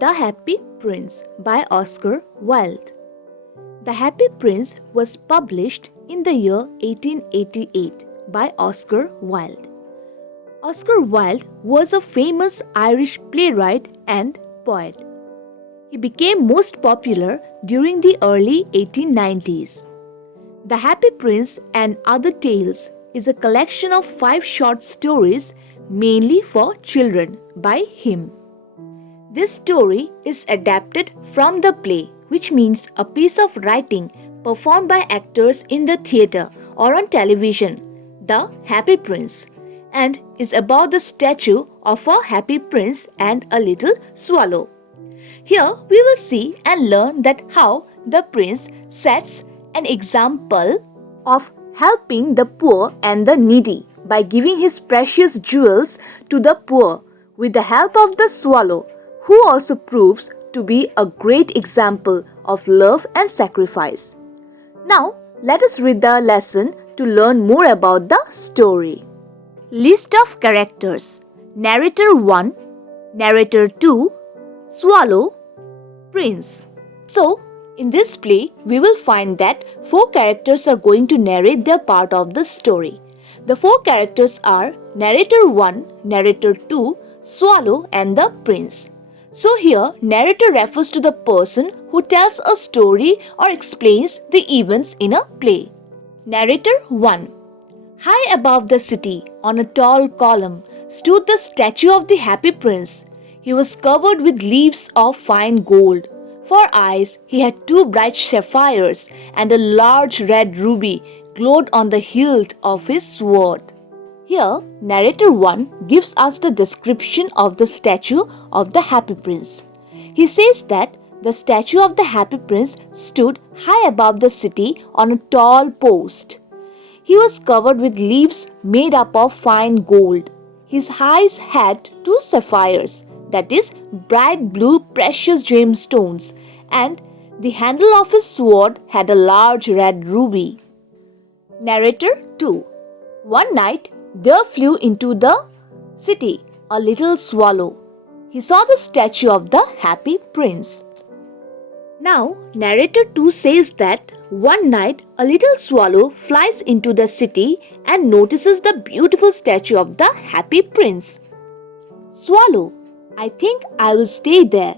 The Happy Prince by Oscar Wilde. The Happy Prince was published in the year 1888 by Oscar Wilde. Oscar Wilde was a famous Irish playwright and poet. He became most popular during the early 1890s. The Happy Prince and Other Tales is a collection of 5 short stories mainly for children by him. This story is adapted from the play, which means a piece of writing performed by actors in the theatre or on television, The Happy Prince, and is about the statue of a happy prince and a little swallow. Here we will see and learn that how the prince sets an example of helping the poor and the needy by giving his precious jewels to the poor with the help of the swallow, who also proves to be a great example of love and sacrifice. Now, let us read the lesson to learn more about the story. List of characters: Narrator 1, Narrator 2, Swallow, Prince. So, in this play, we will find that 4 characters are going to narrate their part of the story. The 4 characters are Narrator 1, Narrator 2, Swallow and the Prince. So here, narrator refers to the person who tells a story or explains the events in a play. Narrator 1. High above the city, on a tall column, stood the statue of the Happy Prince. He was covered with leaves of fine gold. For eyes, he had 2 bright sapphires, and a large red ruby glowed on the hilt of his sword. Here, Narrator 1 gives us the description of the statue of the Happy Prince. He says that the statue of the Happy Prince stood high above the city on a tall post. He was covered with leaves made up of fine gold. His eyes had 2 sapphires, that is, bright blue precious gemstones, and the handle of his sword had a large red ruby. Narrator 2. One night, there flew into the city a little swallow. He saw the statue of the Happy Prince. Now, Narrator 2 says that one night a little swallow flies into the city and notices the beautiful statue of the Happy Prince. Swallow, I think I will stay there.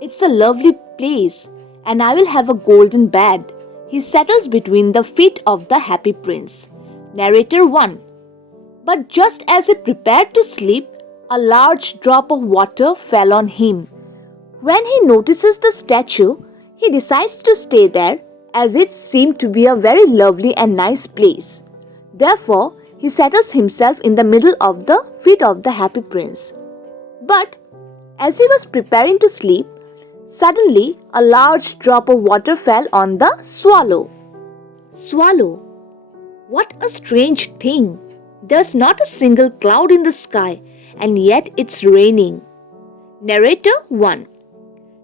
It's a lovely place and I will have a golden bed. He settles between the feet of the Happy Prince. Narrator 1. But just as he prepared to sleep, a large drop of water fell on him. When he notices the statue, he decides to stay there as it seemed to be a very lovely and nice place. Therefore, he settles himself in the middle of the feet of the Happy Prince. But as he was preparing to sleep, suddenly a large drop of water fell on the swallow. Swallow, what a strange thing! There's not a single cloud in the sky, and yet it's raining. Narrator 1.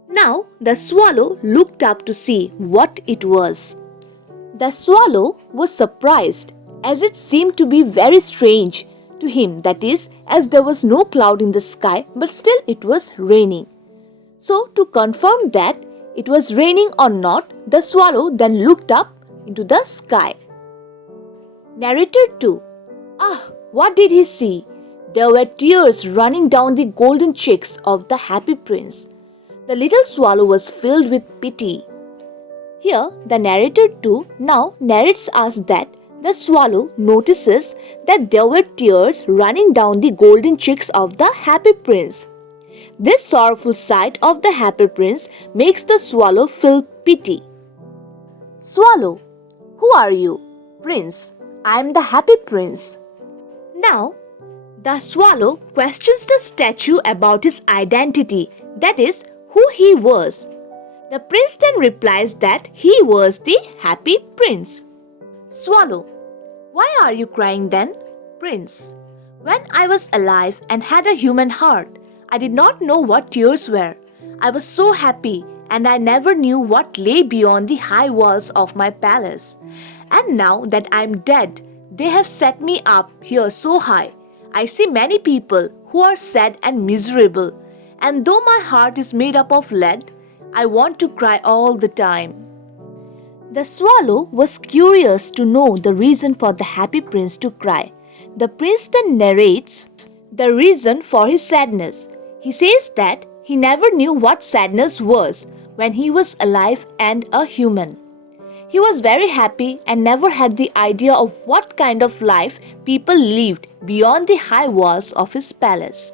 Now the swallow looked up to see what it was. The swallow was surprised, as it seemed to be very strange to him, that is, as there was no cloud in the sky, but still it was raining. So, to confirm that it was raining or not, the swallow then looked up into the sky. Narrator 2. Ah, what did he see? There were tears running down the golden cheeks of the Happy Prince. The little swallow was filled with pity. Here, the Narrator 2 now narrates us that the swallow notices that there were tears running down the golden cheeks of the Happy Prince. This sorrowful sight of the Happy Prince makes the swallow feel pity. Swallow, who are you? Prince, I am the Happy Prince. Now, the swallow questions the statue about his identity, that is, who he was. The prince then replies that he was the Happy Prince. Swallow, why are you crying then? Prince, when I was alive and had a human heart, I did not know what tears were. I was so happy and I never knew what lay beyond the high walls of my palace. And now that I am dead, they have set me up here so high. I see many people who are sad and miserable, and though my heart is made up of lead, I want to cry all the time." The swallow was curious to know the reason for the happy prince to cry. The prince then narrates the reason for his sadness. He says that he never knew what sadness was when he was alive and a human. He was very happy and never had the idea of what kind of life people lived beyond the high walls of his palace.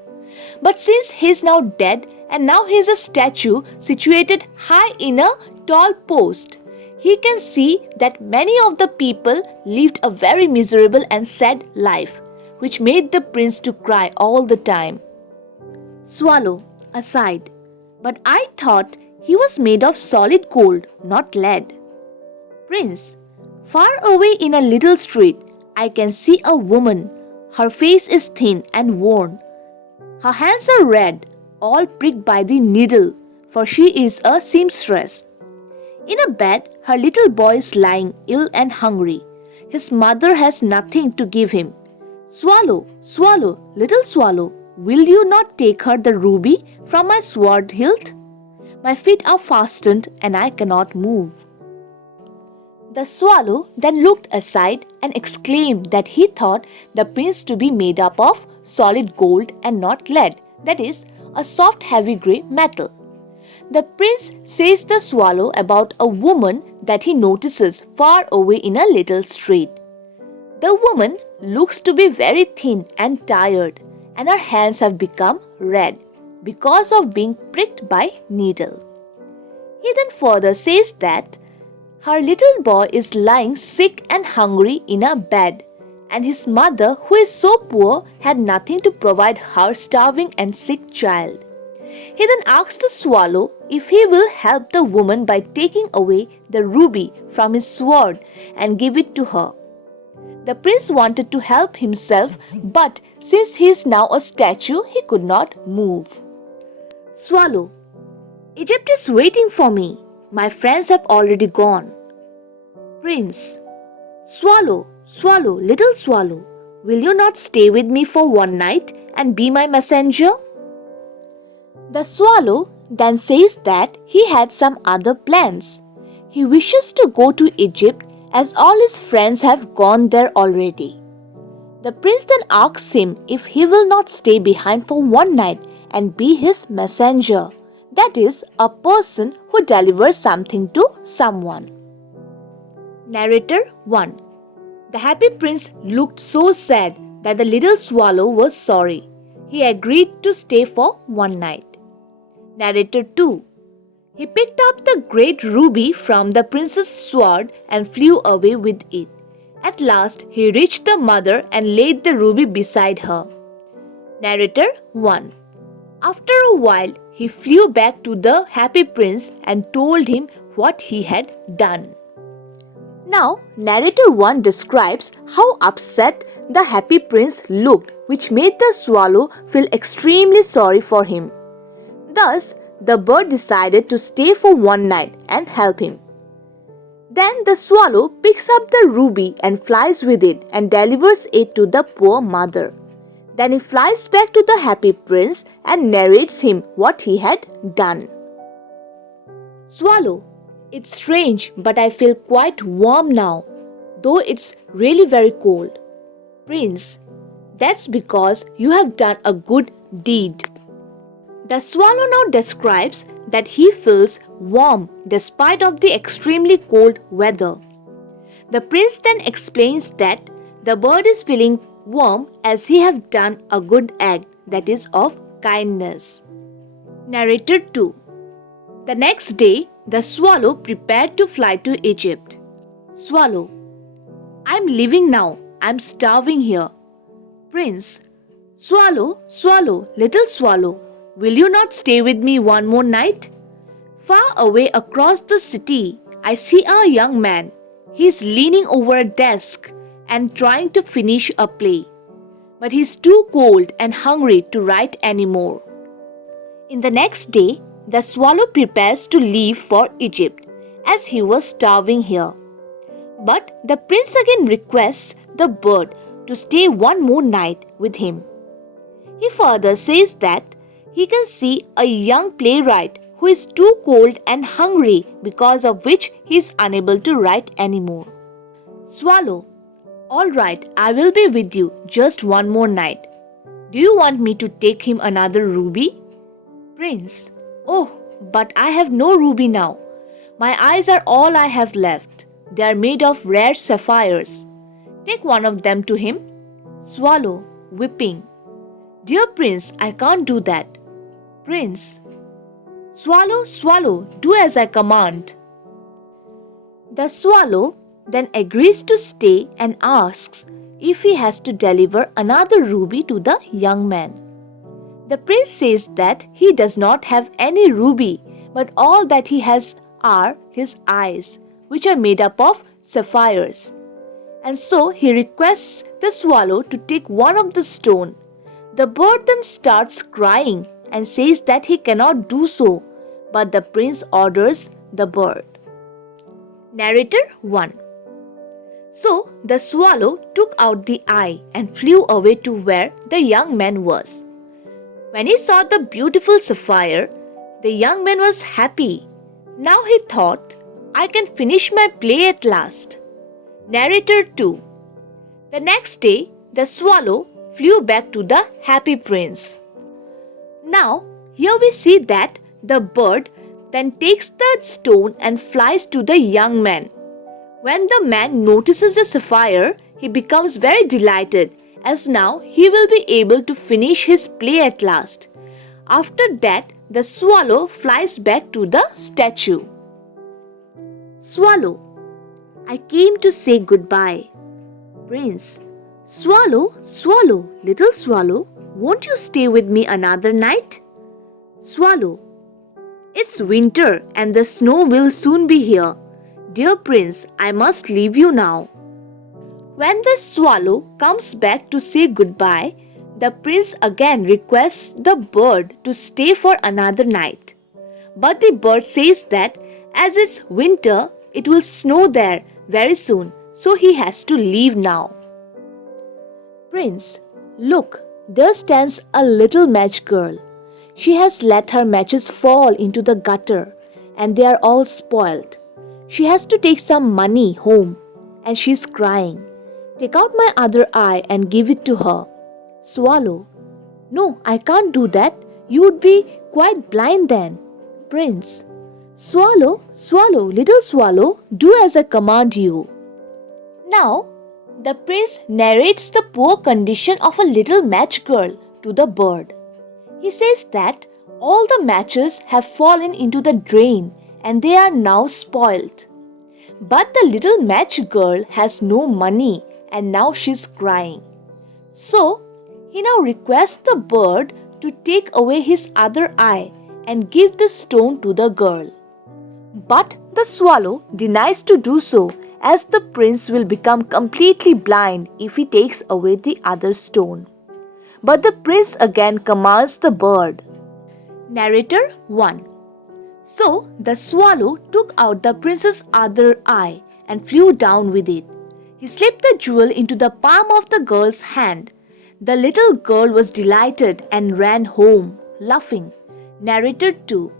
But since he is now dead and now he is a statue situated high in a tall post, he can see that many of the people lived a very miserable and sad life, which made the prince to cry all the time. Swallow, aside, "But I thought he was made of solid gold, not lead." Prince, "Far away in a little street, I can see a woman. Her face is thin and worn. Her hands are red, all pricked by the needle, for she is a seamstress. In a bed, her little boy is lying ill and hungry. His mother has nothing to give him. Swallow, swallow, little swallow, will you not take her the ruby from my sword hilt? My feet are fastened and I cannot move." The swallow then looked aside and exclaimed that he thought the prince to be made up of solid gold and not lead, that is, a soft heavy grey metal. The prince says the swallow about a woman that he notices far away in a little street. The woman looks to be very thin and tired, and her hands have become red because of being pricked by needle. He then further says that her little boy is lying sick and hungry in a bed, and his mother, who is so poor, had nothing to provide her starving and sick child. He then asks the swallow if he will help the woman by taking away the ruby from his sword and give it to her. The prince wanted to help himself, but since he is now a statue, he could not move. Swallow, "Egypt is waiting for me. My friends have already gone." Prince, "Swallow, swallow, little swallow, will you not stay with me for one night and be my messenger?" The swallow then says that he had some other plans. He wishes to go to Egypt as all his friends have gone there already. The prince then asks him if he will not stay behind for one night and be his messenger, that is, a person who delivers something to someone. Narrator 1. The happy prince looked so sad that the little swallow was sorry. He agreed to stay for one night. Narrator 2. He picked up the great ruby from the prince's sword and flew away with it. At last, he reached the mother and laid the ruby beside her. Narrator 1. After a while, he flew back to the happy prince and told him what he had done. Now, narrator 1 describes how upset the happy prince looked, which made the swallow feel extremely sorry for him. Thus, the bird decided to stay for one night and help him. Then the swallow picks up the ruby and flies with it and delivers it to the poor mother. Then he flies back to the happy prince and narrates him what he had done. Swallow, it's strange, but I feel quite warm now, though it's really very cold. Prince, that's because you have done a good deed. The swallow now describes that he feels warm despite of the extremely cold weather. The prince then explains that the bird is feeling warm as he have done a good act, that is of kindness. Narrator 2. The next day, the swallow prepared to fly to Egypt. Swallow, I'm leaving now. I'm starving here. Prince, Swallow, swallow, little swallow, will you not stay with me one more night? Far away across the city, I see a young man. He is leaning over a desk and trying to finish a play. But he is too cold and hungry to write anymore. In the next day, the swallow prepares to leave for Egypt, as he was starving here. But the prince again requests the bird to stay one more night with him. He further says that he can see a young playwright who is too cold and hungry, because of which he is unable to write anymore. Swallow: all right, I will be with you just one more night. Do you want me to take him another ruby? Prince: oh, but I have no ruby now. My eyes are all I have left. They are made of rare sapphires. Take one of them to him. Swallow, weeping: dear Prince, I can't do that. Prince: swallow, swallow, do as I command. The swallow then agrees to stay and asks if he has to deliver another ruby to the young man. The prince says that he does not have any ruby, but all that he has are his eyes, which are made up of sapphires. And so he requests the swallow to take one of the stone. The bird then starts crying and says that he cannot do so, but the prince orders the bird. Narrator 1. So the swallow took out the eye and flew away to where the young man was. When he saw the beautiful sapphire, the young man was happy. Now he thought, I can finish my play at last. Narrator 2. The next day, the swallow flew back to the happy prince. Now, here we see that the bird then takes the stone and flies to the young man. When the man notices the sapphire, he becomes very delighted, as now he will be able to finish his play at last. After that, the swallow flies back to the statue. Swallow: I came to say goodbye. Prince: swallow, swallow, little swallow, won't you stay with me another night? Swallow: it's winter and the snow will soon be here. Dear Prince, I must leave you now. When the swallow comes back to say goodbye, the prince again requests the bird to stay for another night. But the bird says that as it's winter, it will snow there very soon, so he has to leave now. Prince: look, there stands a little match girl. She has let her matches fall into the gutter, and they are all spoiled. She has to take some money home, and she is crying. Take out my other eye and give it to her. Swallow: no, I can't do that. You would be quite blind then. Prince: swallow, swallow, little swallow, do as I command you. Now, the prince narrates the poor condition of a little match girl to the bird. He says that all the matches have fallen into the drain and they are now spoiled. But the little match girl has no money and now she's crying. So, he now requests the bird to take away his other eye and give the stone to the girl. But the swallow denies to do so, as the prince will become completely blind if he takes away the other stone. But the prince again commands the bird. Narrator 1. So the swallow took out the prince's other eye and flew down with it. He slipped the jewel into the palm of the girl's hand. The little girl was delighted and ran home, laughing. Narrator 2.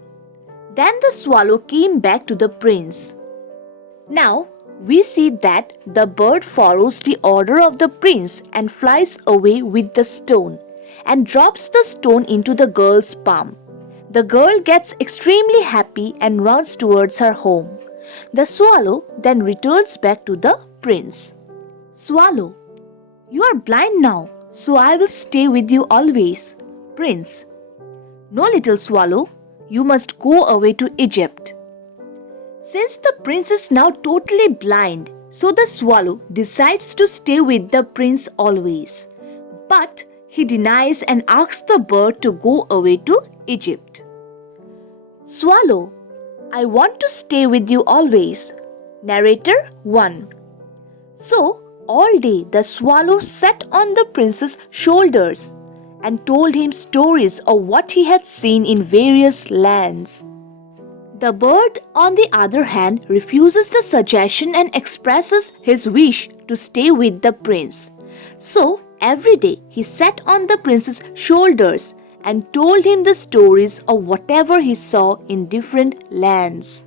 Then the swallow came back to the prince. Now we see that the bird follows the order of the prince and flies away with the stone and drops the stone into the girl's palm. The girl gets extremely happy and runs towards her home. The swallow then returns back to the prince. Swallow: you are blind now, so I will stay with you always. Prince: no, little swallow, you must go away to Egypt. Since the prince is now totally blind, so the swallow decides to stay with the prince always. But he denies and asks the bird to go away to Egypt. Swallow: I want to stay with you always. Narrator 1. So, all day the swallow sat on the prince's shoulders and told him stories of what he had seen in various lands. The bird, on the other hand, refuses the suggestion and expresses his wish to stay with the prince. So, every day he sat on the prince's shoulders and told him the stories of whatever he saw in different lands.